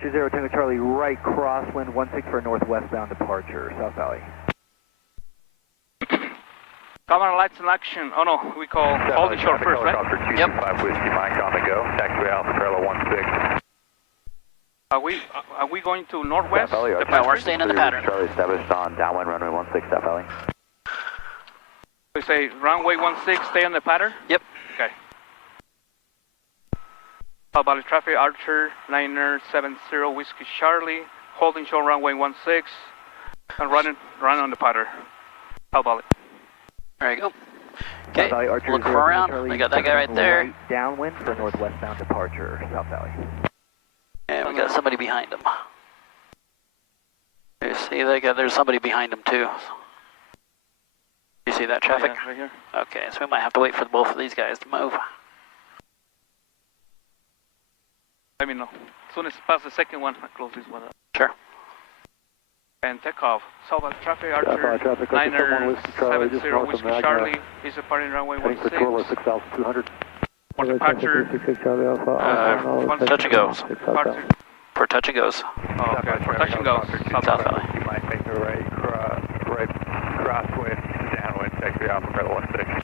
20 Tango Charlie, right crosswind, 16 for northwestbound departure, South Valley. Camera lights in action. Oh no, we call holding short first, right? Yep. 225 Whiskey Mike on the go. Taxiway Alpha Parallel 16. Are we going to northwest? Valley, No, we're staying in the pattern. Charlie established on downwind runway 16, South Valley. We say runway 16, stay on the pattern? Yep. Okay. South Valley traffic, Archer 970 Whiskey Charlie, holding short runway 16, and run on the pattern. South Valley. There you go. Okay, Valley, Archer look 0 around. Charlie, We got that guy right there. Right downwind for northwestbound departure, South Valley. And we got somebody behind him. You see, there's somebody behind him too. You see that traffic? Yeah, right here. Okay, so we might have to wait for both of these guys to move. Let me know. As soon as you pass the second one, I close this one up. Sure. And take off. South Valley traffic, Valley Archer traffic, Whiskey Charlie, just 970 north of Whiskey Magna. Charlie is departing runway Heading for 16. 6,200. For departure, Charlie Alpha. Touch and goes. departure. For touch and goes. Oh, okay. For touch and goes. South South Valley. Valley. You might make the right crosswind, downwind, taxiway Alpha Parallel 16.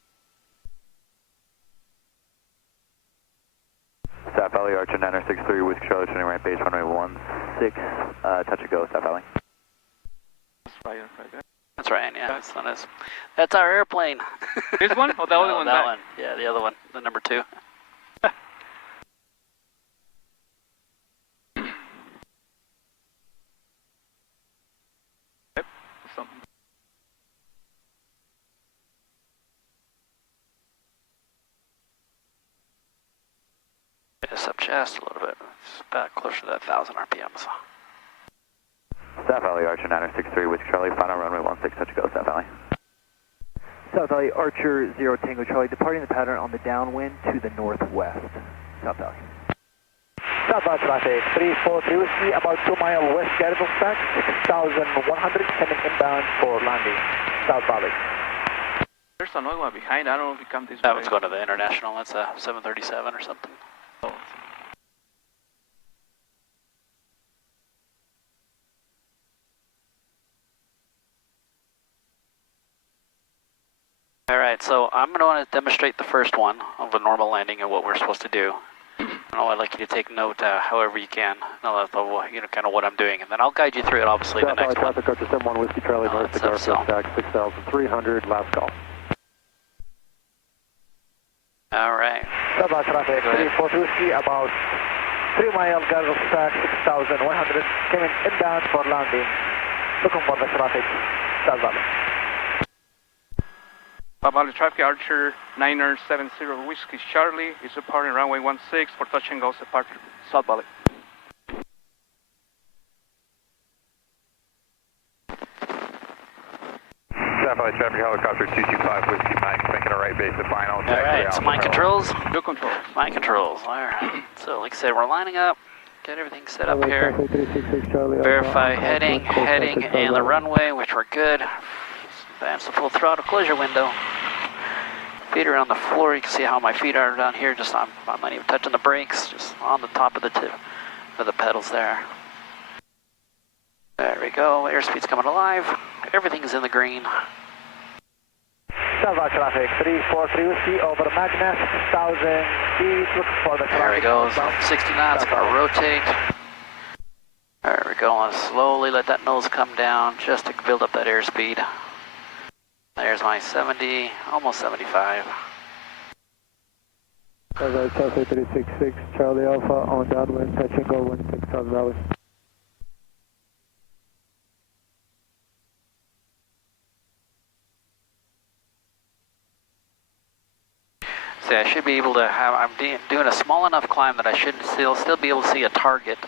South Valley, Archer 963, Whiskey Charlie, turning right base, runway 16, touch and go, South Valley. That's right there. That's right, yeah. That's our airplane. This one or the other No, one? that one. Yeah, the other one, the number 2. Yep. Something. Just up just a little bit. It's back closer to that 1,000 RPMs. South Valley, Archer 963, Whiskey Charlie, final runway 16, touch and go, South Valley. South Valley, Archer 0 Tango Charlie, departing the pattern on the downwind to the northwest, South Valley. South Valley traffic, 343 Whiskey, about 2 mile west Garden stack, 6,100, coming inbound for landing, South Valley. There's another one behind. I don't know if it comes this That way. one's going to the international. That's a 737 or something. Oh. All right, so I'm going to want to demonstrate the first one of a normal landing and what we're supposed to do. And I'd like you to take note however you can, kind of what I'm doing, and then I'll guide you through it. Obviously, South the Valley next one. traffic, Archer 71, Whiskey Charlie, Oh, north to that's Garfield so. stack, 6,300, last call. All right. South Valley traffic, Go ahead. 343 Whiskey, about 3 mile Garden stack, 6,100, coming inbound for landing, looking for the traffic, South Valley. South Valley traffic, Archer 970 Whiskey Charlie is departing runway 16 for touch and go departure, South Valley. South Valley traffic, helicopter 225, Whiskey Mike, making a right base to final. All right, so mine controls. Good control. Mine controls. All right. So, like I said, we're lining up. Get everything set up here. Traffic, 366 Charlie Alpha, Verify Alpha, heading, traffic, South and the Valley. runway, which we're good. Advance the full throttle closure window. Feet are on the floor. You can see how my feet are down here. Just I'm not even touching the brakes. Just on the top of the tip of the pedals there. There we go. Airspeed's coming alive. Everything's in the green. South Valley traffic, 343 Whiskey over Magna, 6,000 feet, looking for the traffic. There we go. outbound. 60 knots. Gonna rotate. There we go. And slowly let that nose come down just to build up that airspeed. There's my 70, almost 75. South Valley traffic, 366 Charlie Alpha, on downwind, touch and go, 16 South Valley. See, I should be able to have, I'm doing a small enough climb that I should still be able to see a target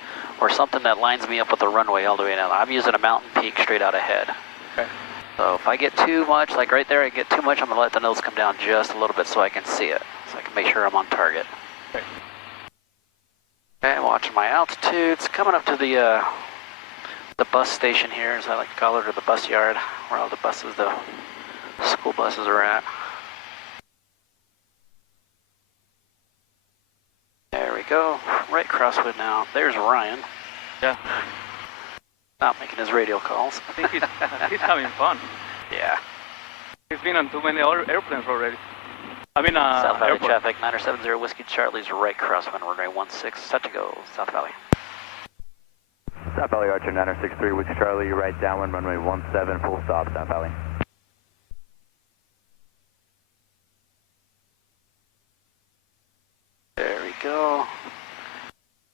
or something that lines me up with the runway all the way down. I'm using a mountain peak straight out ahead. Okay. So if I get too much, like right there, I get too much, I'm going to let the nose come down just a little bit so I can see it. So I can make sure I'm on target. Okay. Okay, watching my altitudes. Coming up to the bus station here, as I like to call it, or the bus yard, where all the buses, the school buses are at. There we go. Right crosswind now. There's Ryan. Yeah. Not making his radio calls. I think he's having fun. Yeah. He's been on too many other airplanes already. I mean, South Valley airport. traffic, 970 Whiskey Charlie's right crosswind, runway 16, touch to go, South Valley. South Valley Archer 9063 with Charlie, right downwind, runway 17, full stop, South Valley. There we go.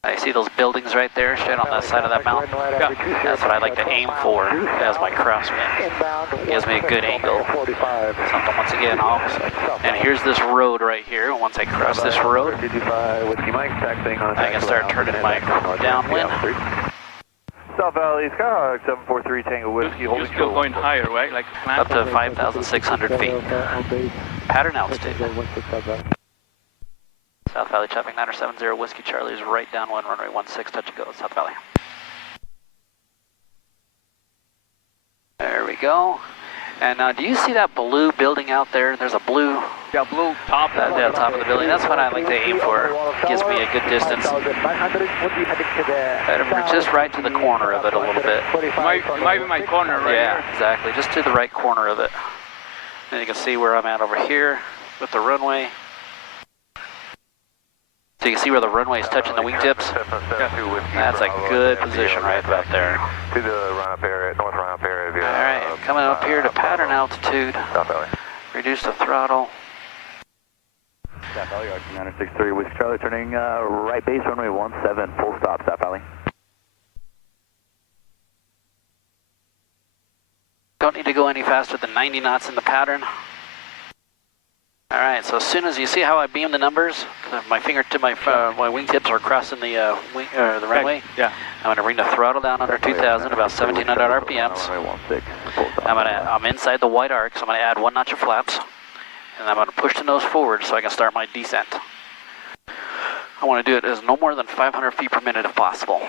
I see those buildings right there, straight on the side of that mountain. Yeah. That's what I like to aim for as my crosswind. Gives me a good angle. Something once again off. And here's this road right here. Once I cross this road, I can start turning my downwind. South Valley, Skyhawk 743 Tango Whiskey, You're still going higher, right? Like Up to 5,600 feet. Pattern altitude. South Valley traffic 970 Whiskey Charlie is right downwind, runway 16, touch and go, South Valley. There we go. And do you see that blue building out there? There's a blue, yeah, blue top. yeah, top of the building. That's what I like to aim for. Gives me a good distance. Just right to the corner of it a little bit. It might be my corner right Yeah, here. exactly. Just to the right corner of it. And you can see where I'm at over here with the runway. So you can see where the runway is touching the wingtips. That's a good position right about there. To the run-up area, north run-up area. All right, coming up here to pattern altitude. South Valley. Reduce the throttle. South Valley Archer 9063 with Charlie, turning right base, runway 17, full stop, South Valley. Don't need to go any faster than 90 knots in the pattern. All right, so as soon as you see how I beam the numbers, my finger to my wingtips are crossing the runway. Yeah. I'm going to bring the throttle down under 2,000, about 1,700 RPMs. I'm inside the white arc, so I'm going to add 1 notch of flaps, and I'm going to push the nose forward so I can start my descent. I want to do it as no more than 500 feet per minute if possible.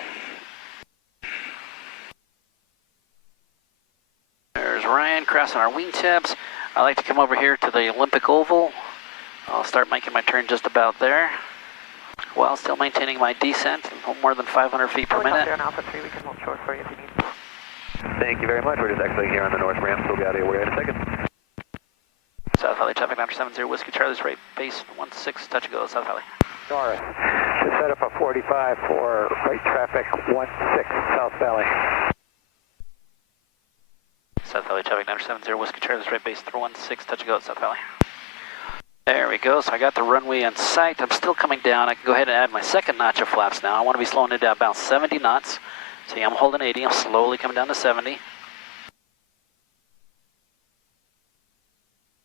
There's Ryan crossing our wingtips. I like to come over here to the Olympic Oval. I'll start making my turn just about there, while still maintaining my descent, no more than 500 feet per minute. Thank you very much. We're just exiting here on the north ramp, so we'll be out of your way in a second. South Valley traffic 970 Whiskey Charlie's rate base 16, touch and go, South Valley. Norris, just set up a 45 for right traffic 16, South Valley. South Valley traffic 970 Whiskey Charlie's rate base 16, touch and go, South Valley. There we go, so I got the runway in sight. I'm still coming down. I can go ahead and add my second notch of flaps now. I want to be slowing it down about 70 knots. See, I'm holding 80, I'm slowly coming down to 70.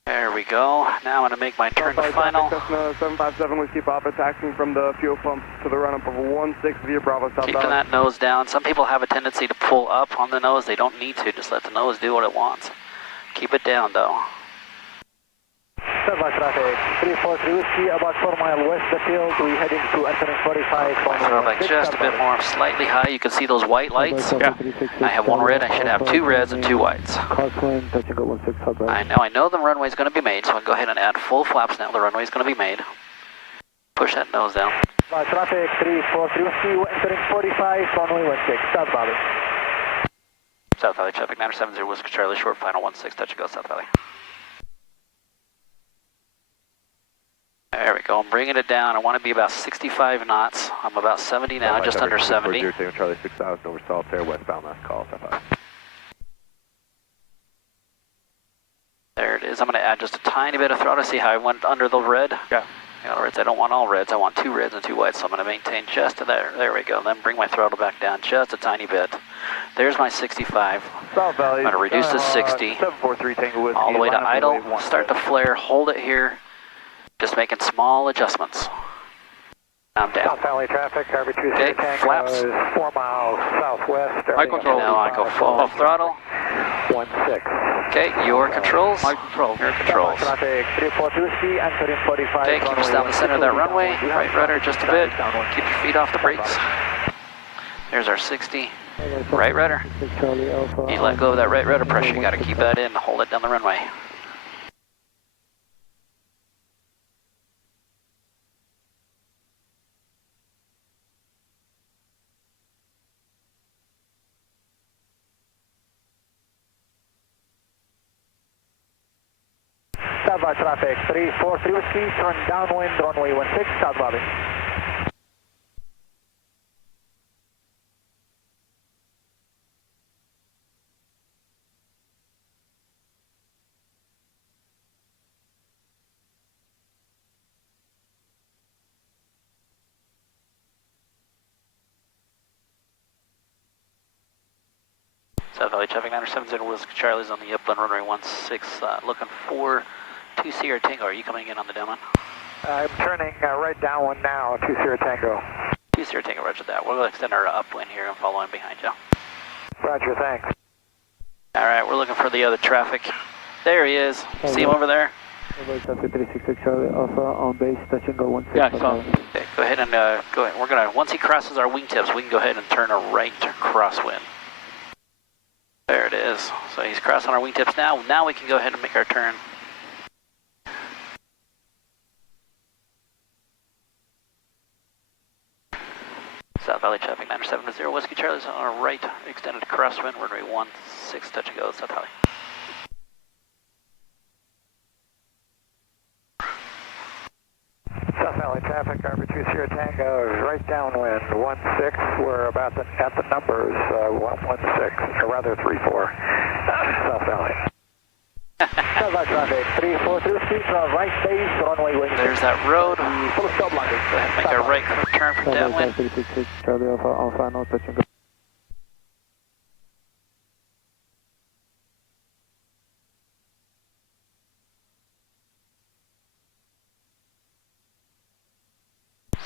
There we go. Now I'm going to make my turn to final. Cessna 757 Whiskey Papa, taxiing from the fuel pump to the run-up of 16 via Bravo South. Keeping that nose down. Some people have a tendency to pull up on the nose. They don't need to. Just let the nose do what it wants. Keep it down, though. Southbound traffic, 343 Whiskey, about 4 miles west of the field. We're heading to entering 45. My throttle back just a bit more, slightly high. You can see those white lights. Yeah. I have 1 red. I should have 2 reds and 2 whites. Crosswind, touch and go 16, South Valley. I know the runway is going to be made, so I'll go ahead and add full flaps now. The runway is going to be made. Push that nose down. Traffic, 343 Whiskey, we're entering 45, runway 16, South Valley. South Valley traffic 970 Whiskey Charlie, short final 16, touch and go, South Valley. There we go, I'm bringing it down. I want to be about 65 knots. I'm about 70 now, just under 70. Charlie 6000 over Solitaire, westbound last call, South Valley. There it is. I'm going to add just a tiny bit of throttle. See how I went under the red? Yeah. In other words, I don't want all reds. I want 2 reds and 2 whites, so I'm going to maintain just to there. There we go. Then bring my throttle back down just a tiny bit. There's my 65. South Valley. I'm going to reduce to 60. 743 Tango Whiskey. All the way to idle. Start to flare. Hold it here. Just making small adjustments. I'm down. South Valley traffic, Harvey 26 Okay, Tango flaps. is 4 miles southwest. My control. Now I go full throttle. 16. Okay, your controls. My control. Your controls. Traffic, 342 Whiskey, entering 45. Okay, keep us down the center of that runway. Right rudder just a bit. Keep your feet off the brakes. There's our 60. Right rudder. You let go of that right rudder pressure. You got to keep that in. Hold it down the runway. South Valley traffic, 343 Whiskey, turn downwind, runway 16, South Valley. South Valley traffic 970 Whiskey Charlie's on the upland runway 16, looking for 2 Sierra Tango. Are you coming in on the downwind? I'm turning right downwind now, 2 Sierra Tango. 2 Sierra Tango, roger that. We'll extend our upwind here and follow in behind you. Roger, thanks. All right, we're looking for the other traffic. There he is. See him over there? Traffic 366 Charlie Alpha on base, touch and go 16. Yeah, I saw him. Okay, go ahead and go ahead. We're gonna, once he crosses our wingtips, we can go ahead and turn a right crosswind. There it is. So he's crossing our wingtips now. Now we can go ahead and make our turn. South Valley traffic 970 Whiskey Charlie's on our right, extended crosswind, runway 16, touch and go, South Valley. South Valley traffic, Arbor 2 Sierra Tango is right downwind, 16. We're about at the numbers, 116, or rather 34. South Valley. South Valley traffic, 343 Whiskey, right base, runway wing. There's that road. Full of stop landing. Go ahead and make our right turn from downwind. 366 Charlie Alpha on final, touch and go.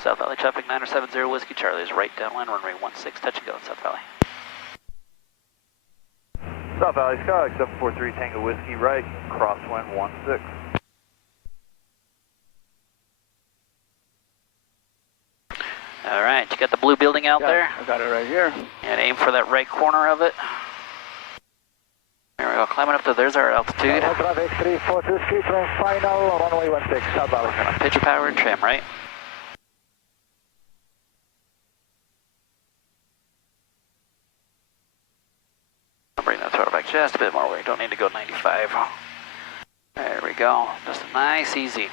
South Valley traffic 970 Whiskey Charlie is right downwind, runway 16, touch and go, South Valley. South Valley Sky, 743 Tango Whiskey, right, crosswind 16. All right, you got the blue building out there? I got it right here. And aim for that right corner of it. There we go, climbing up to, there's our altitude. Traffic, 343 Whiskey, turn final, runway 16, South Valley. Pitch power and trim, right? I'll bring that throttle back just a bit more. We don't need to go 95. There we go. Just nice, easy.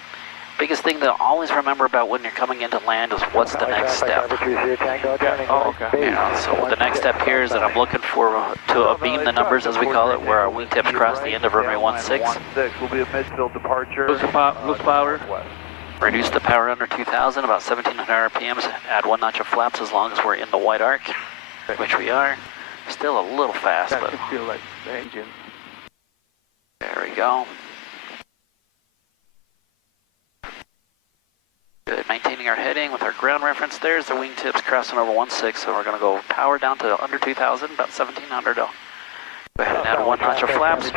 Biggest thing to always remember about when you're coming into land is what's the next step. Oh, okay. You know, so the next step here is that I'm looking for to beam the numbers, as we call it, where our wingtips cross the end of runway 16. 16 will be a midfield departure. Lose power. Reduce the power under 2,000, about 1,700 RPMs. Add 1 notch of flaps as long as we're in the white arc, which we are. Still a little fast, That but could feel like the engine. there we go. Good, maintaining our heading with our ground reference. There's the wingtips crossing over 16, so we're going to go power down to under 2,000, about 1,700. Go ahead and add 1 notch of flaps.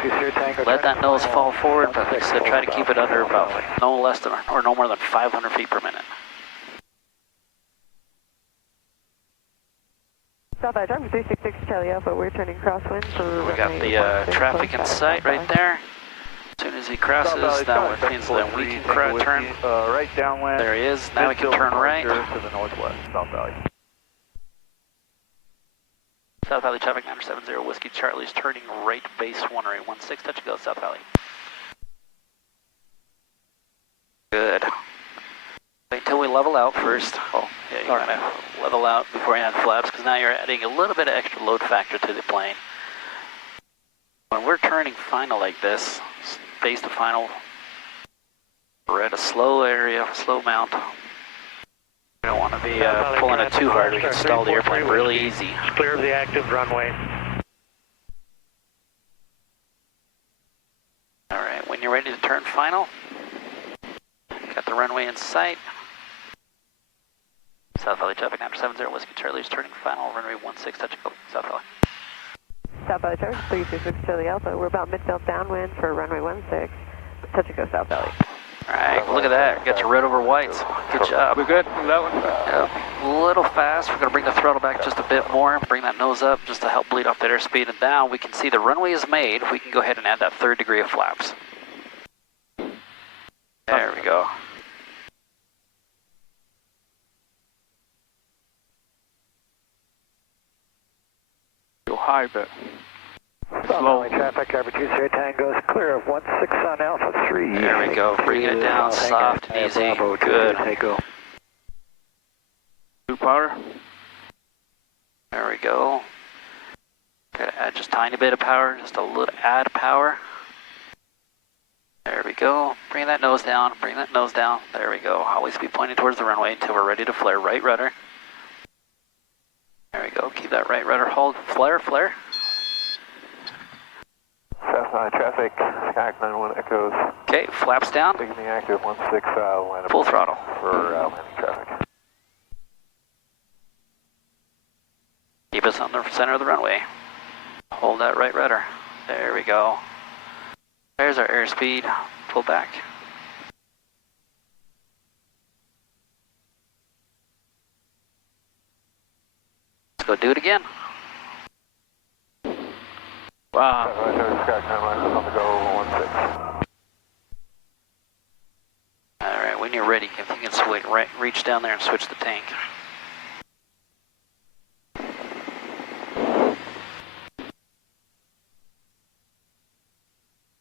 Let that nose fall forward, but like I said, try to keep it under about no less than or no more than 500 feet per minute. South Valley traffic 366 Charlie Alpha, we're turning crosswind for We got the traffic in sight right there. As soon as he crosses, that means that we can turn. Right downwind. There he is. Now we can turn right. To the northwest, South Valley. South Valley traffic 970 Whiskey Charlie's turning right base 1 runway 16, touch and go, South Valley. Good. Wait until we level out first. Oh, yeah, you gotta level out before you add flaps, because now you're adding a little bit of extra load factor to the plane. When we're turning final like this, base to final, we're at a slow area, slow mount. We don't want to be pulling it too hard. We can stall the airplane really easy. Clear of the active runway. All right, when you're ready to turn final, got the runway in sight. South Valley traffic 970 Whiskey Charlie's turning final, runway 16, touch and go, South Valley. South Valley traffic 366 Charlie Alpha, we're about midfield downwind for runway 16, touch and go, South Valley. All right, look at that. Got your red over whites. Good job. We're good on that one? Yep. A little fast. We're going to bring the throttle back just a bit more. Bring that nose up just to help bleed off that airspeed. And now we can see the runway is made. We can go ahead and add that 3rd degree of flaps. There we go. Go high, but South Slow. Valley traffic, Average 20 Tango is clear of 16 on Alpha 3. There we go, bringing it down soft and easy. Good. Two power. There we go. Gotta add just a tiny bit of power, just a little add power. There we go. Bring that nose down, bring that nose down. There we go. Always be pointing towards the runway until we're ready to flare. Right rudder. There we go. Keep that right rudder hold. Flare, flare. South Valley traffic, Skyhawk 91 Echoes. Okay, flaps down. Taking the active 16 line up Full throttle. for landing traffic. Keep us on the center of the runway. Hold that right rudder. There we go. There's our airspeed. Pull back. Let's go do it again. Wow. South Valley traffic, Skyhawk 91 on the go 16. Alright, when you're ready, if you can switch, reach down there and switch the tank.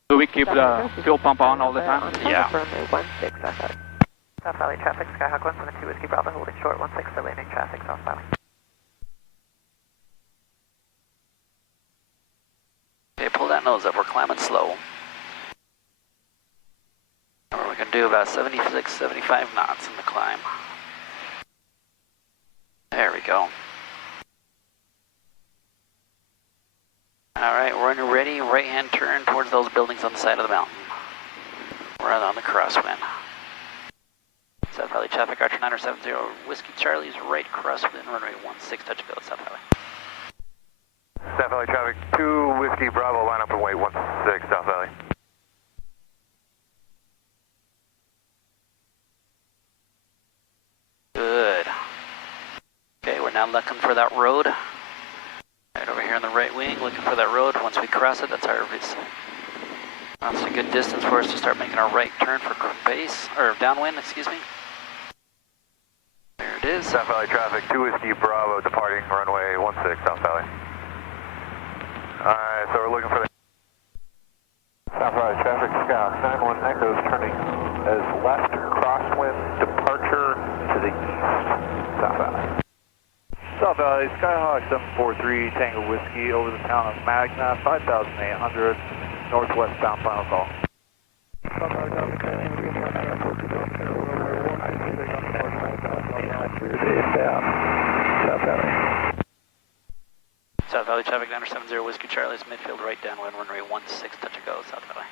Do we keep the fuel pump on all the time? Yeah. Runway 16, South Valley. South Valley traffic, Skyhawk 172 Whiskey Bravo, holding short 16 for landing traffic, South Valley. Okay, pull that nose up. We're climbing slow. We're going to do about 76, 75 knots in the climb. There we go. Alright, when you're ready, right hand turn towards those buildings on the side of the mountain. We're out on the crosswind. South Valley traffic, Archer 970, Whiskey Charlie's right crosswind, runway 16, touch go, South Valley. South Valley traffic, 2 Whiskey Bravo, line up and wait 16 South Valley. Good. Okay, we're now looking for that road. Right over here on the right wing, looking for that road. Once we cross it, that's a good distance for us to start making our right turn for base, or downwind, excuse me. There it is. South Valley traffic, 2 Whiskey Bravo, departing runway 16 South Valley. Alright, so we're looking for the South Valley traffic, Skyhawk 91 Echoes turning as left crosswind departure to the east, South Valley. South Valley, Skyhawk 743 Tango Whiskey over the town of Magna, 5,800 northwestbound final call. South Valley traffic, Tango Whiskey, inbound, South Valley. South Valley traffic 970 Whiskey Charlie's midfield right downwind, runway 16, touch and go, South Valley.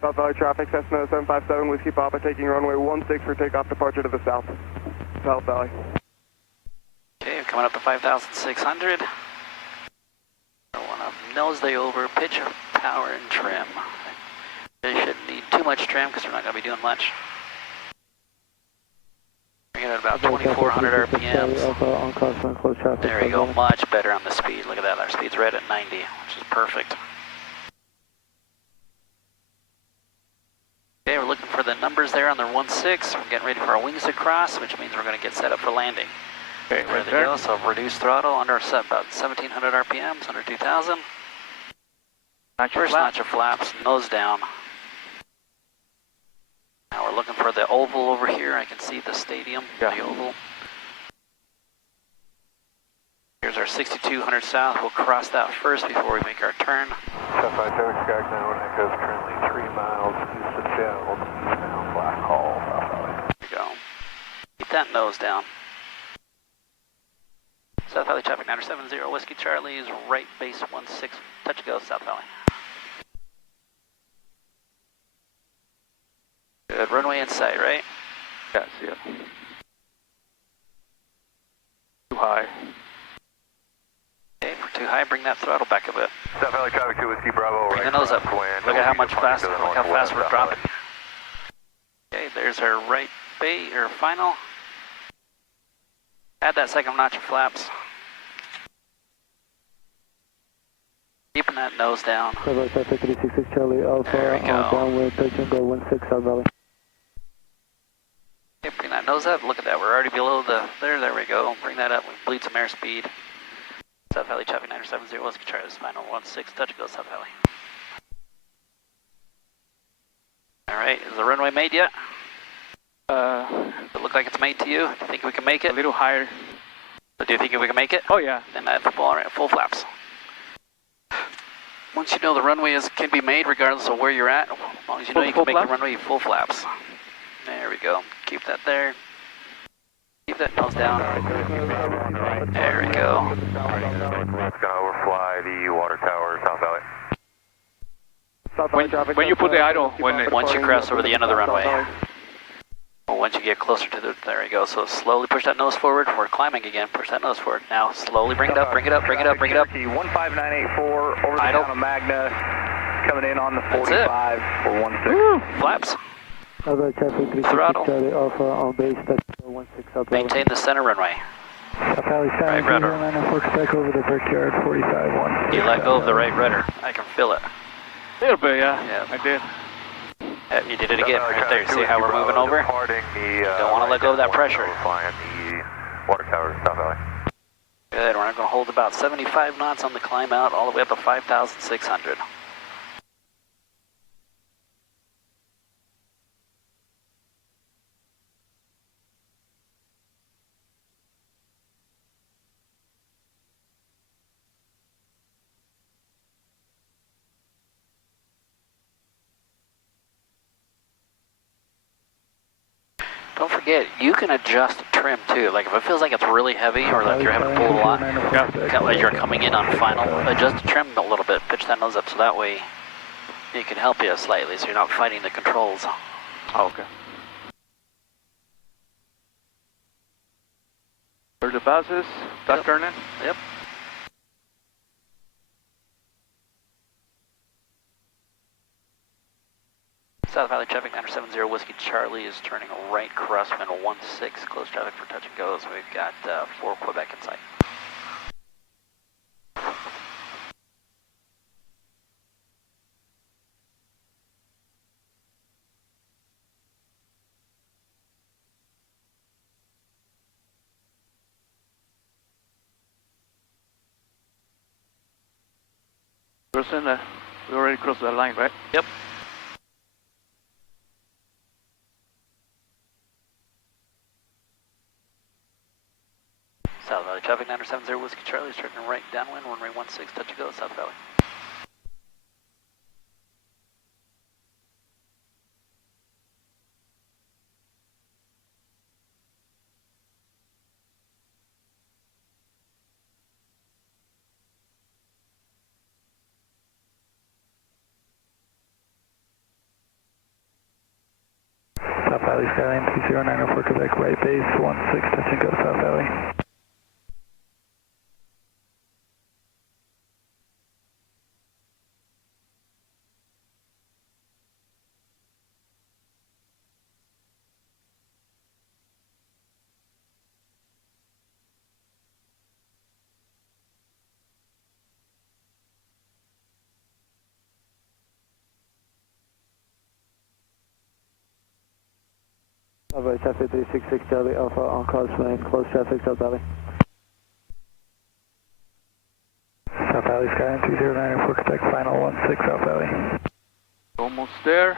South Valley traffic, Cessna 757 Whiskey Papa, taking runway 16 for takeoff departure to the south. South Valley. Okay, we're coming up to 5,600. I want to nose the over, pitch of power and trim. They shouldn't need too much trim because we're not going to be doing much. We're at about 2,400 RPMs. There we go, much better on the speed. Look at that, our speed's right at 90, which is perfect. Okay, we're looking for the numbers there on the 16. We're getting ready for our wings to cross, which means we're going to get set up for landing. Okay, There right they there. go, so reduce throttle under about 1,700 RPMs, under 2,000. First notch of flaps, nose down. Now we're looking for the oval over here. I can see the stadium, the oval. Here's our 6200 south. We'll cross that first before we make our turn. South Valley traffic, Skyhawk 91 Echoes currently 3 miles east of Seattle, eastbound Black Hall, South Valley. There we go. Keep that nose down. South Valley traffic 970 Whiskey Charlie's right base 16, touch go, South Valley. Good, runway in sight, right? Yeah, see it. Too high. Okay, if we're too high, bring that throttle back a bit. South Valley traffic 2 Whiskey Bravo, Bring right the nose up. crosswind. Look at how much Departing faster, to the look how fast we're northwest, dropping. South Okay, there's our right bay, or final. Add that second notch of flaps. Keeping that nose down. South Valley traffic 366 Charlie Alpha There we go. on downwind, touch and go 16 South Valley. Okay, bring that nose up. Look at that. We're already below the there we go. Bring that up. We bleed some airspeed. South Valley traffic 970 Whiskey Charlie, final 16, touch and go South Valley. Alright, is the runway made yet? Does it look like it's made to you? Do you think we can make it? A little higher. So do you think we can make it? Oh yeah. Then full flaps. Once you know the runway can be made regardless of where you're at, as long as you know you can make the runway full flaps. There we go. Keep that there. Keep that nose down. There we go. Let's go overfly the water tower, South Valley. When you put the idle, Once you cross over the end of the runway. Well, once you get closer to the, there you go. So slowly push that nose forward. We're climbing again. Push that nose forward. Now slowly bring it up, bring it up, bring it up, bring it up. 15984 over the idle. town of Magna, coming in on the 45 for 16. Woo! Flaps. South Valley traffic 366 Throttle. Charlie Alpha on base, touch 16 South Valley. Maintain the center runway. South Valley Sky, Right rudder. 994 Quebec over the Brickyard 45-1. You let go of the right rudder. I can feel it. a little bit, yeah. Yeah. I did. You did it again, right there. See how we're moving over? You don't want to let go of that pressure. Flying the water tower, South Valley. Good, we're going to hold about 75 knots on the climb out, all the way up to 5,600. Don't forget, you can adjust the trim too. Like if it feels like it's really heavy or like you're having to pull a lot, as you're coming in on final, adjust the trim a little bit, pitch that nose up so that way it can help you slightly so you're not fighting the controls. Oh, okay. For the buses, that's turning? Yep. South Valley traffic 970 Whiskey Charlie is turning right crosswind 16, close traffic for touch and goes. We've got 4 Quebec in sight. We already crossed that line, right? Yep. South Valley traffic 970 Whiskey Charlie is turning right downwind, runway 16, touch and go, South Valley. South Valley Skyline 20904 Quebec, right base 16, touch and go South Valley. South Valley traffic 366 Charlie Alpha on crosswind, close traffic South Valley. South Valley Skyline 20904 Quebec, final 16 South Valley. Almost there.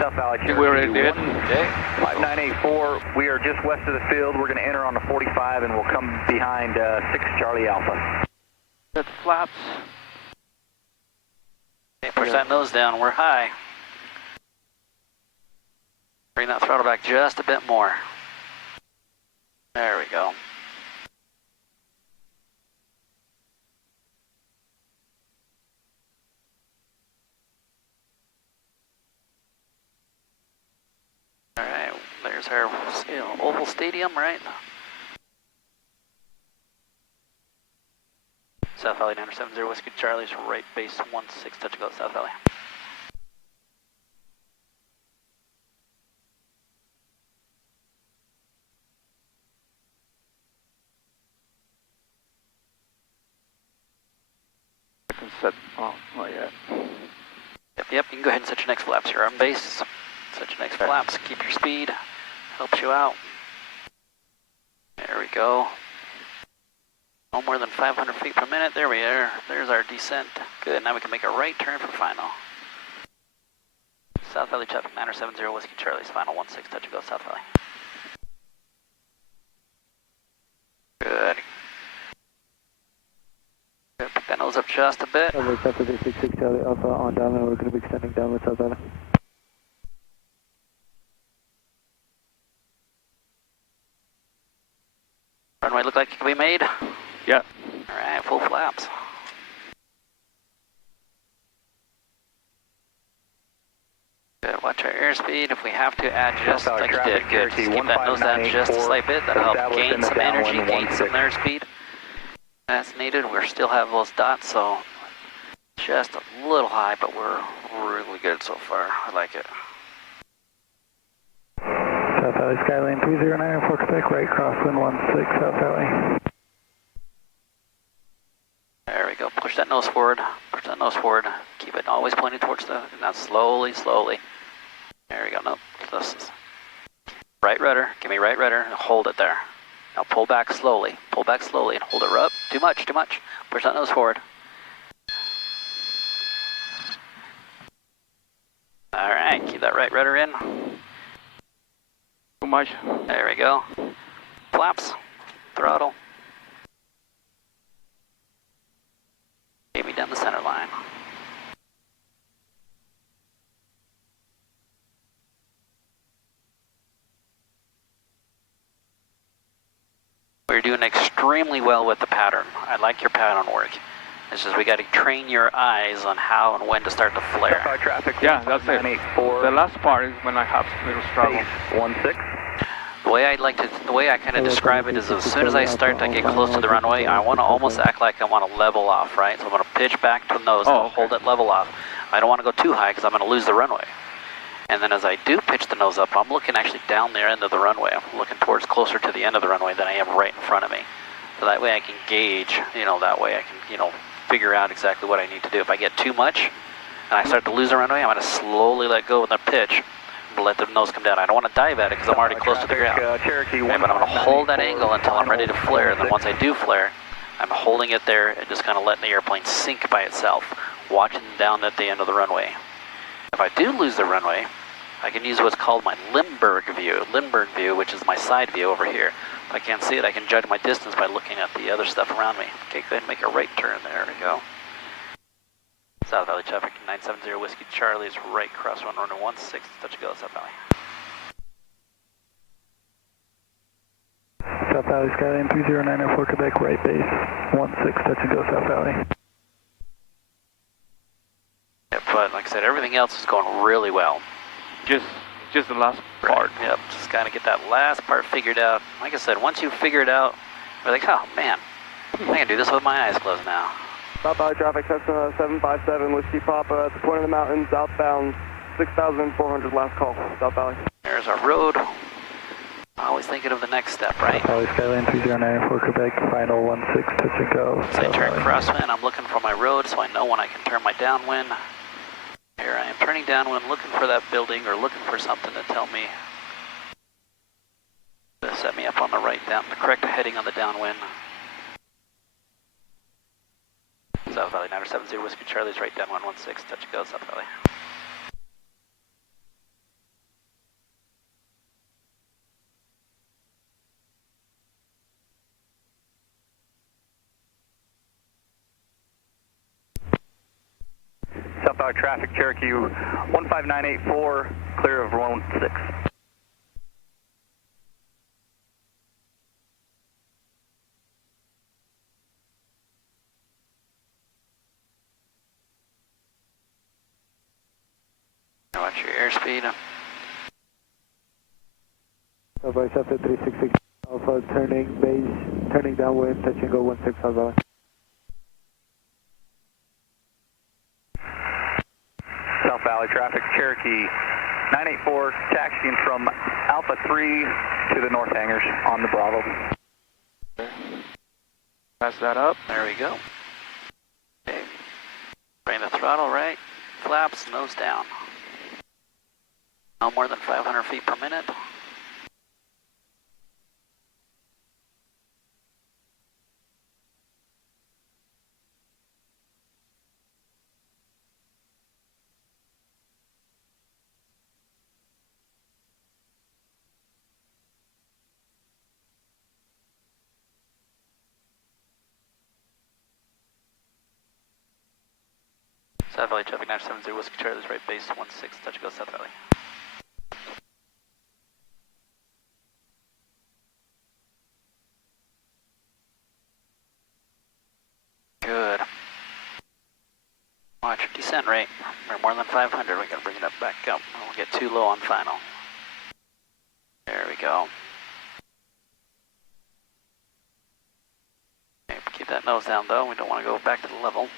South Valley, I think we already did. Okay. 5984, we are just west of the field. We're going to enter on the 45 and we'll come behind 6 Charlie Alpha. That flaps. Okay, push that nose down, we're high. Bring that throttle back just a bit more. There we go. Alright, there's our oval stadium, right? South Valley 970 Whiskey Charlie's right base 16, touch and go South Valley. Set, oh, not yet. Yep, you can go ahead and set your next flaps. You're on base. Set your next flaps. Keep your speed. Helps you out. There we go. No more than 500 feet per minute. There we are. There's our descent. Good. Now we can make a right turn for final. South Valley traffic 970 Whiskey Charlie's final 16, touch and go South Valley. Good. Good. Pick that nose up just a bit. Over traffic 66 Charlie Alpha on downwind. We're going to be extending downwind South Valley. Runway look like it can be made? Yeah. Alright, full flaps. Good, watch our airspeed. If we have to adjust, like you did, good. Just keep that nose down just a slight bit. That'll help gain some energy, gain some airspeed. That's needed. We still have those dots, so just a little high, but we're really good so far. I like it. South Valley Skyline 309 for Quebec, right crosswind 16 South Valley. There we go. Push that nose forward. Push that nose forward. Keep it always pointing towards the. Now slowly, slowly. There we go. Nope. This is right rudder. Give me right rudder and hold it there. Now pull back slowly. Pull back slowly and hold it up. Too much. Too much. Push that nose forward. All right. Keep that right rudder in. Too much. There we go. Flaps. Throttle. Get me down the center line. We're doing extremely well with the pattern. I like your pattern work. It's just we got to train your eyes on how and when to start to flare. Traffic. Yeah, that's it. The last part is when I have little struggle. 16. The way I kind of describe it is as soon as I start to get close to the runway, I want to almost act like I want to level off, right? So I'm going to pitch back to the nose and hold it level off. I don't want to go too high because I'm going to lose the runway. And then as I do pitch the nose up, I'm looking actually down the end of the runway. I'm looking towards closer to the end of the runway than I am right in front of me. So that way I can gauge, that way I can, figure out exactly what I need to do. If I get too much and I start to lose the runway, I'm going to slowly let go of the pitch. Let the nose come down. I don't want to dive at it because I'm already close to the ground. Cherokee but I'm going to hold that angle until I'm ready to flare. And then once I do flare, I'm holding it there and just kind of letting the airplane sink by itself, watching down at the end of the runway. If I do lose the runway, I can use what's called my Limburg view, which is my side view over here. If I can't see it, I can judge my distance by looking at the other stuff around me. Okay, go ahead and make a right turn. There we go. South Valley traffic 970 Whiskey Charlie is right cross runway 16, touch and go South Valley. South Valley Skyline 309 for Quebec, right base 16, touch and go South Valley. Yeah, but like I said, everything else is going really well. Just the last part. Right. Yep, just kind of get that last part figured out. Like I said, once you figure it out, you're like, oh man, I can do this with my eyes closed now. South Valley traffic, Cessna 757, Whiskey Papa at the point of the mountain, southbound 6,400, last call, South Valley. There's our road. Always thinking of the next step, right? South Valley Skyline 309 for Quebec, final 16, touch and go. As I turn crosswind, I'm looking for my road so I know when I can turn my downwind. Here I am turning downwind, looking for that building or looking for something to tell me to set me up on the the correct heading on the downwind. South Valley 970 Whiskey Charlie's right down 116, touch and go South Valley. South Valley traffic, Cherokee 15984, clear of 16. Watch your airspeed. South Valley traffic 366 Alpha, turning downwind, touch and go 16 South Valley. South Valley traffic, Cherokee 984, taxiing from Alpha 3 to the north hangars on the Bravo. Pass that up. There we go. Okay. Bring the throttle right, flaps, nose down. No more than 500 feet per minute. South Valley traffic 970 Whiskey Charlie is right base 16, touch and go South Valley. Good. Watch your descent rate. We're more than 500. We gotta bring it up back up. We'll get too low on final. There we go. Okay, keep that nose down though. We don't want to go back to the level.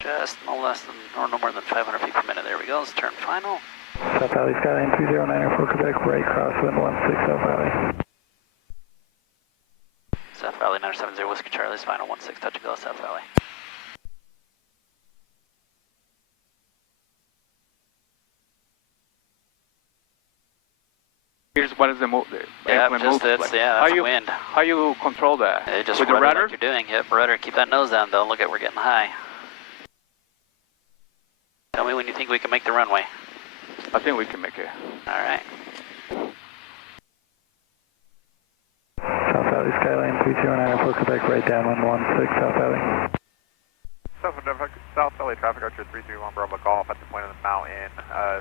Just no less than, or no more than 500 feet per minute. There we go. Let's turn final. South Valley Skyline 209 for Quebec, right crosswind 16 South Valley. South Valley 970 Whiskey Charlie's final 16, touch and go South Valley. Here's what is the move. Yeah, just it's, like. yeah, that's wind. How you control that? Just with the rudder? like you're doing. Yep, rudder. Keep that nose down though. Look at, we're getting high. Tell me when you think we can make the runway. I think we can make it. All right. South Valley Skyline 3209 for Quebec, right down 16 South Valley. South Valley traffic Archer 331 Bravo Golf at the point of the mountain,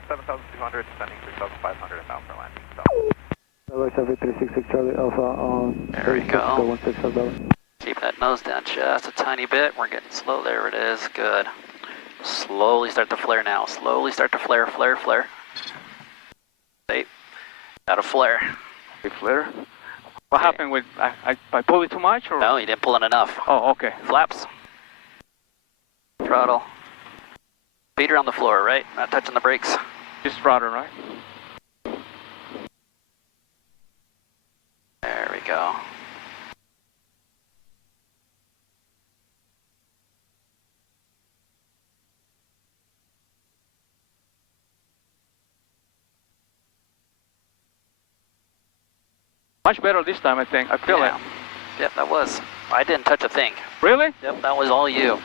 7,200, descending 6,500 inbound for landing. South Valley 366 Charlie Alpha on there we go. 16 South Valley. Keep that nose down just a tiny bit. We're getting slow. There it is. Good. Slowly start to flare now. Slowly start to flare, flare, flare. Stay. Got a flare. Big flare? What happened with, I pulled it too much or? No, you didn't pull in enough. Oh, okay. Flaps. Throttle. Feet are on the floor, right? Not touching the brakes. Just rudder, right? There we go. Much better this time, I think. I feel it. Yep, that was. I didn't touch a thing. Really? Yep, that was all you.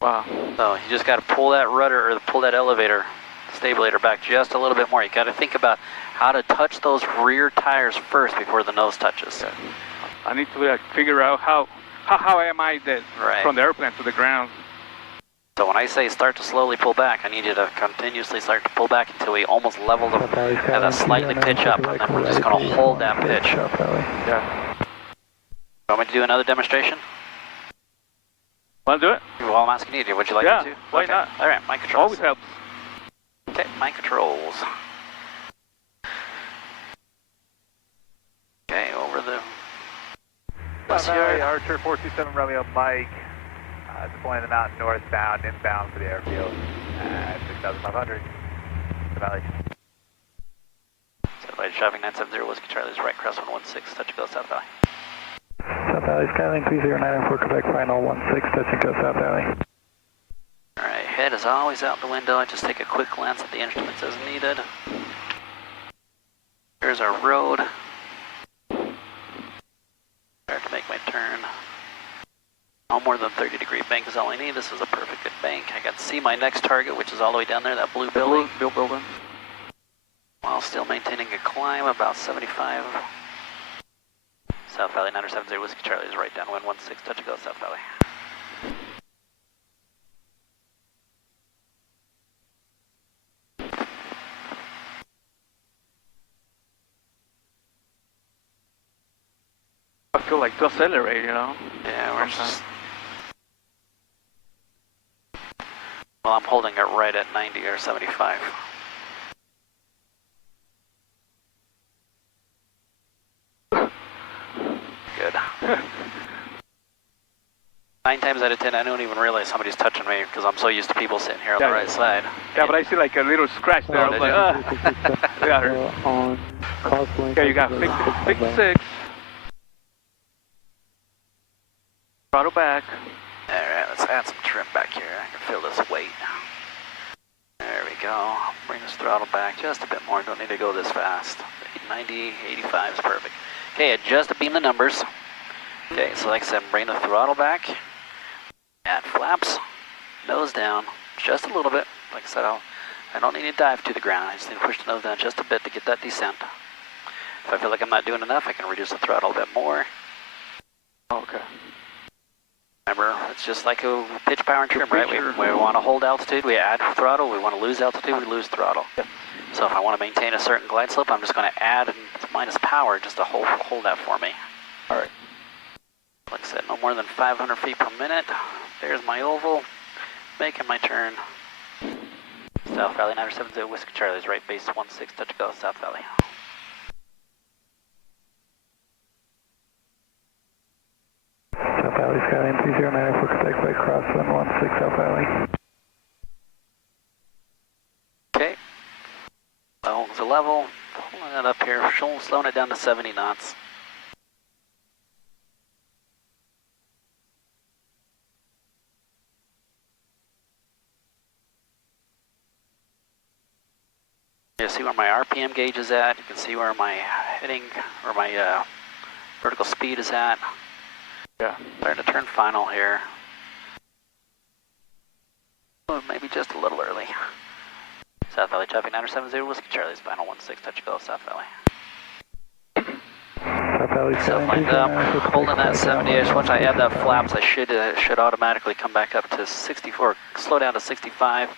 Wow. So you just got to pull that rudder or pull that elevator, stabulator back just a little bit more. You got to think about how to touch those rear tires first before the nose touches. Yeah. I need to figure out how am I from the airplane to the ground. So when I say start to slowly pull back, I need you to continuously start to pull back until we almost level them at a slightly pitch up, and then we're just going to hold that pitch. Yeah. Want me to do another demonstration? Want to do it? Well, I'm asking you, would you like me to? Why not? All right, mind controls. Always helps. Okay, mind controls. Okay, over the... South Valley Archer 427 Romeo Mike, deploying the mountain northbound, inbound for the airfield at 6,500. South Valley. South Valley traffic 970 Whiskey Charlie's right crosswind 16, touch and go South Valley. South Valley Skyline 309 for Quebec, final 16, touch and go South Valley. Alright, head is always out the window. I just take a quick glance at the instruments as needed. Here's our road. Start to make my turn. No more than 30-degree bank is all I need. This is a perfect good bank. I got to see my next target, which is all the way down there, that blue building. Blue building. While still maintaining a climb about 75. South Valley 970 Whiskey Charlie is right downwind 16, touch and go South Valley. I feel like to accelerate, you know? Yeah, we're just... Well, I'm holding it right at 90 or 75. Good. 9 times out of 10, I don't even realize somebody's touching me because I'm so used to people sitting here on the right side. Yeah, but I see like a little scratch there. I was like, on crosswind. Okay, you got 56. Throttle back. Alright, let's add some trim back here. I can feel this weight. There we go. Bring this throttle back just a bit more. Don't need to go this fast. 90, 85 is perfect. Okay, adjust to beam the numbers. Okay, so like I said, bring the throttle back. Add flaps. Nose down. Just a little bit. Like I said, I don't need to dive to the ground. I just need to push the nose down just a bit to get that descent. If I feel like I'm not doing enough, I can reduce the throttle a bit more. Okay. Remember, it's it's just like a pitch, power, and trim, right? We want to hold altitude, we add throttle. We want to lose altitude, we lose throttle. Yep. So if I want to maintain a certain glide slope, I'm just going to add minus power just to hold that for me. All right. Like I said, no more than 500 feet per minute. There's my oval, making my turn. South Valley 970 Whiskey Charlie's right base 16, touch go, South Valley. South Valley Skyline 309 for Quebec by crosswind 16 South Valley. Okay. Holds a level, pulling it up here, slowing it down to 70 knots. You see where my RPM gauge is at. You can see where my heading or my vertical speed is at. Yeah. Starting to turn final here. Oh, maybe just a little early. South Valley traffic 970 Whiskey Charlie's final 16, touch go, South Valley. South Valley Self Skyline lined up, holding that 70-ish. Once I add that flaps, I should automatically come back up to 64, slow down to 65.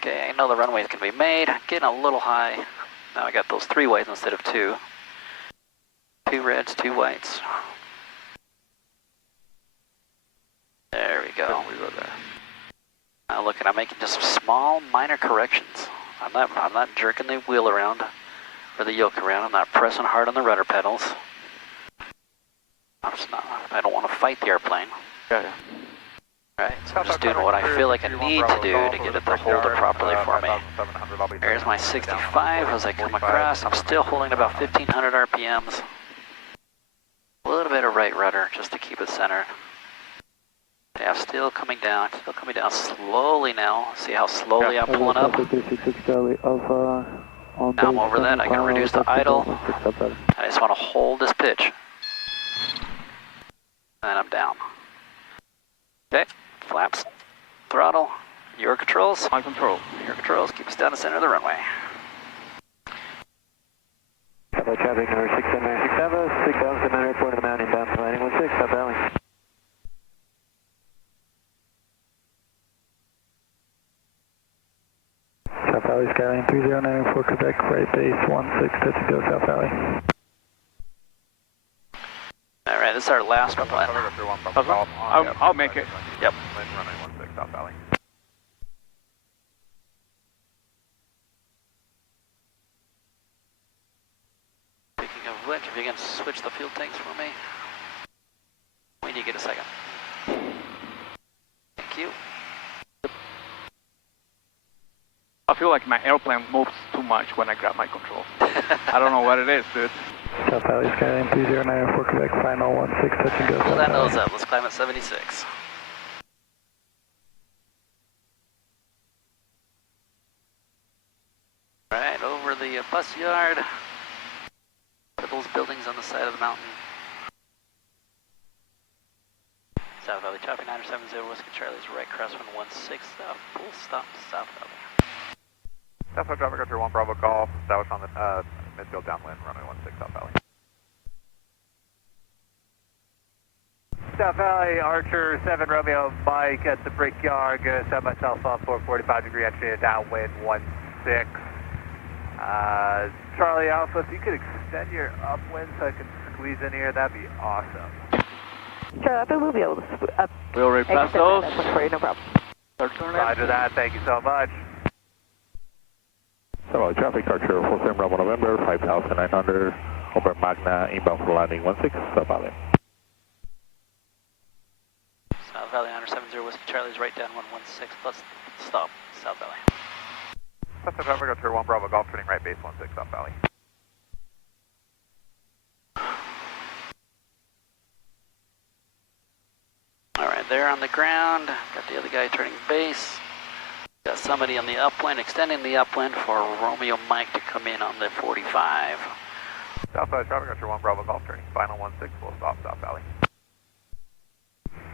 Okay, I know the runway is going to be made. Getting a little high. Now I got those 3 whites instead of 2. 2 reds, 2 whites. There we go. Now look, I'm making just small, minor corrections. I'm not jerking the wheel around or the yoke around. I'm not pressing hard on the rudder pedals. I don't want to fight the airplane. Yeah. Right, so I'm just doing what I feel like I need to do to get it to hold it properly for me. There's my 65 as I come across. I'm still holding about 1500 RPMs. A little bit of right rudder just to keep it centered. Yeah, still coming down slowly now. See how slowly I'm pulling up? Now I'm over that, I can reduce the idle. I just want to hold this pitch. And I'm down. Okay, flaps, throttle, your controls. My control. Your controls, keep us down the center of the runway. South traffic number 67967, 6000 airport of the mountain inbound for landing 16, South Valley. South Valley Skyline 309 for Quebec, right base 16, touch and go, South Valley. Alright, this is our last one. I'll make it. Yep. Runway 16, South Valley. Speaking of which, if you can switch the fuel tanks for me. When you get a second. Thank you. I feel like my airplane moves too much when I grab my control. I don't know what it is, dude. South Valley Skyline 309 for Quebec, final 16, touch and go. Pull that nose up. Let's climb at 76. Alright, over the bus yard. To those buildings on the side of the mountain. South Valley traffic 970 Whiskey Charlie's right crosswind 16, full stop South Valley. Southwest traffic Archer 1 Bravo Golf, establish on the midfield downwind, runway 16 South Valley. South Valley, Archer 7 Romeo Mike at the brickyard. Gonna set myself up for 45 degree entry at downwind 16. Charlie Alpha, if you could extend your upwind so I can squeeze in here, that'd be awesome. Charlie Alpha, we'll be able to We'll repass those. for you, no problem. Roger that, thank you so much. South Valley traffic Archer 47 Bravo November 5900 over Magna inbound for landing 16 South Valley. South Valley 970 Whiskey Charlie's right down 116. Let's stop South Valley. Southwest traffic Archer 1 Bravo Golf, turning right base 16 South Valley. Alright, there on the ground. Got the other guy turning base. Got somebody on the upwind, extending the upwind for Romeo Mike to come in on the 45. Southwest traffic Archer 1 Bravo Golf, turning final 16, full stop South Valley.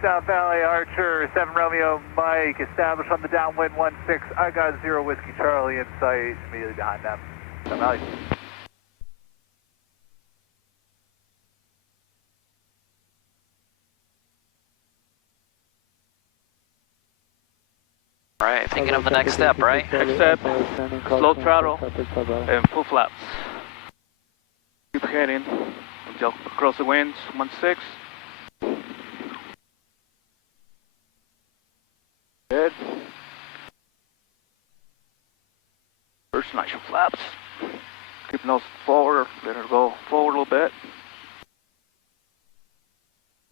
South Valley, Archer 7 Romeo Mike, established on the downwind 16. I got 0 Whiskey Charlie in sight, immediately behind them. South Valley. Right, thinking of the next step, right? Next step, slow throttle, and full flaps. Keep heading until cross the winds, 16. Good. First nice flaps. Keep nose forward, let her go forward a little bit.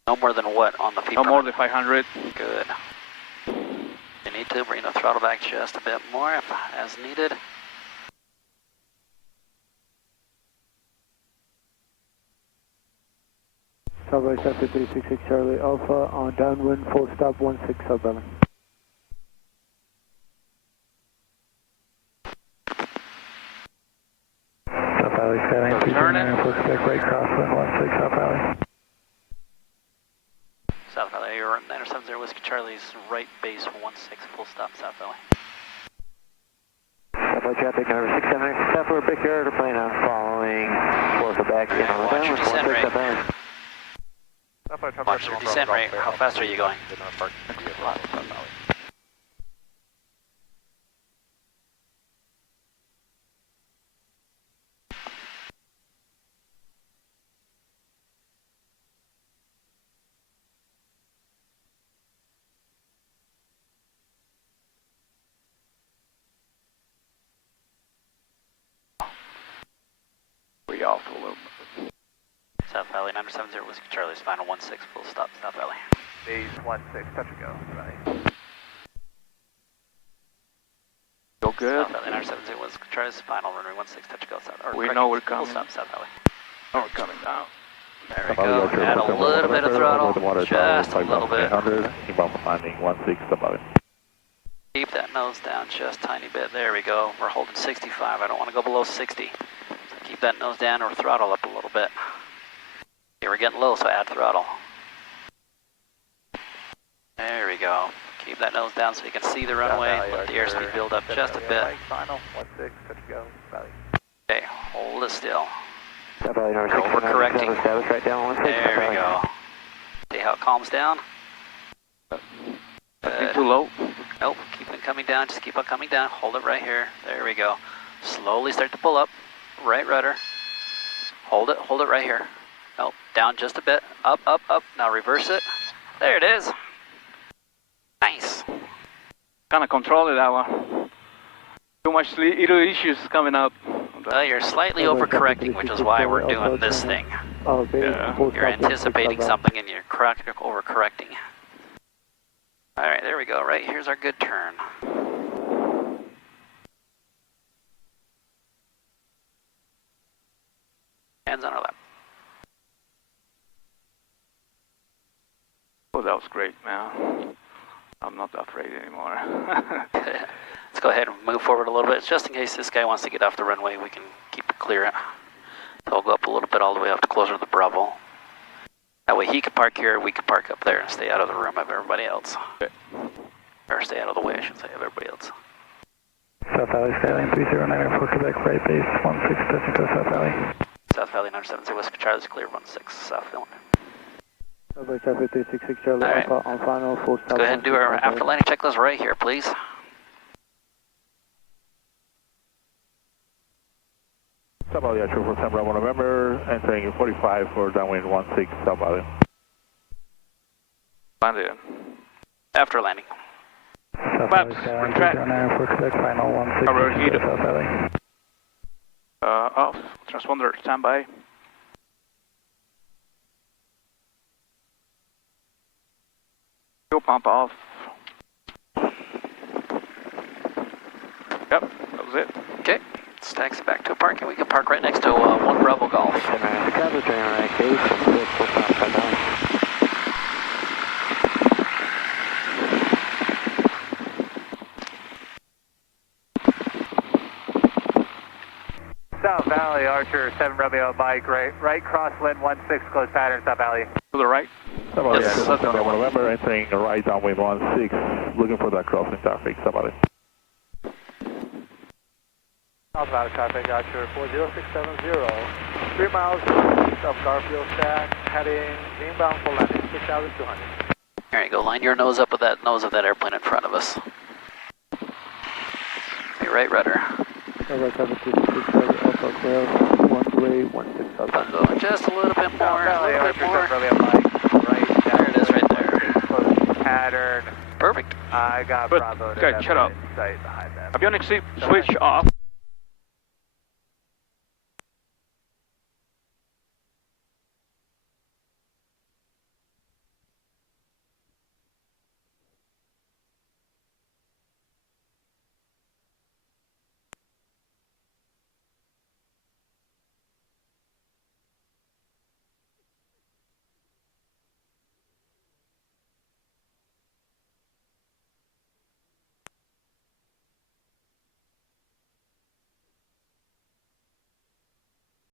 No more than what on the feet? No more than 500. Good. You need to bring the throttle back just a bit more if as needed. Southwest Traffic 366 Charlie Alpha on downwind, full stop 16 southbound. South Valley Skyline 229, full spec right crosswind 16 South Valley. South Valley, you're 970 Whiskey Charlie's right base 16, full stop South Valley. South Valley traffic number 679, South Florida Brickyard, we're planning on following for back in on the Watch your descent rate. Southwest Watch your descent rate. How fast are you going? We off a little bit. South Valley 970 Whiskey Charlie's final 16, full stop South Valley. Base 16, touch and go. Right. Go good. South Valley 970 Whiskey Charlie's final runway 16, touch and go South. We know we're Full coming. stop South Valley. Oh, we're coming down. There we go. Add a little bit of throttle. Just a little bit. landing 16 South. Keep that nose down just a tiny bit. There we go. We're holding 65. I don't want to go below 60. So keep that nose down or throttle up a little bit. Okay, we're getting low, so add throttle. There we go. Keep that nose down so you can see the runway. Let the airspeed build up just a bit. Final 16, touch and go. Valley. Okay, hold it still. South Valley number You're 679, overcorrecting. establish right down 16 South There we Valley. go. See how it calms down? Nothing too low. Nope, keep it coming down, just keep on coming down. Hold it right here. There we go. Slowly start to pull up. Right rudder. Hold it right here. Nope, down just a bit. Up, up, up. Now reverse it. There it is. Nice. Kind of control it, that one. Too much little issues coming up. Well, you're slightly overcorrecting, which is why we're doing this thing. Yeah. You're anticipating something and you're overcorrecting. All right, there we go. Right here's our good turn. Hands on our lap. Oh, that was great, man. I'm not afraid anymore. Let's go ahead and move forward a little bit. Just in case this guy wants to get off the runway, we can keep it clear. So I'll go up a little bit all the way up to closer to the Bravo. That way he can park here, we can park up there and stay out of the room of everybody else. Okay. Or stay out of the way, I should say, of everybody else. South Valley Skyline 309 for Quebec, right base 16, touch and go South Valley. South Valley 970 Whiskey Charlie's clear 16, South Valley. Southwest Traffic 366 Charlie All right. Alpha on final, full stop. Go ahead and do our after landing checklist right here, please. South Valley, Archer for San Bravo November, entering 45 for downwind 16 South Valley. Landed. After landing. South Flaps, Valley Skyline retract. 309 for Quebec, final 16 Overheat. South Valley. Off. Transponder standby. Fuel pump off. Yep, that was it. Okay, let's taxi back to a parking. We can park right next to 1 Bravo Golf. Chicago, turning right base 16, full stop South Valley. South Valley, Archer 7 Romeo, Mike, right crosswind 16, close pattern, South Valley. To the right. South Valley, Yes, Archer for that's San the Bravo one. November, entering right downwind 16, looking for that crossing traffic, South Valley. South Valley traffic, Archer 40670, 3 miles east of Garfield Stack, heading inbound for landing 6,200. There you go. Line your nose up with that nose of that airplane in front of us. Be right rudder. Southwest 736 Charlie Alpha clear, one-way 16 southbound. Go just a little bit more, a Valley little bit Archer more. 7 Romeo Mike, right down. There it is, right there. Close pattern. Perfect. I got Good. Bravo to Okay, have shut up. sight behind them. Avionics switch off.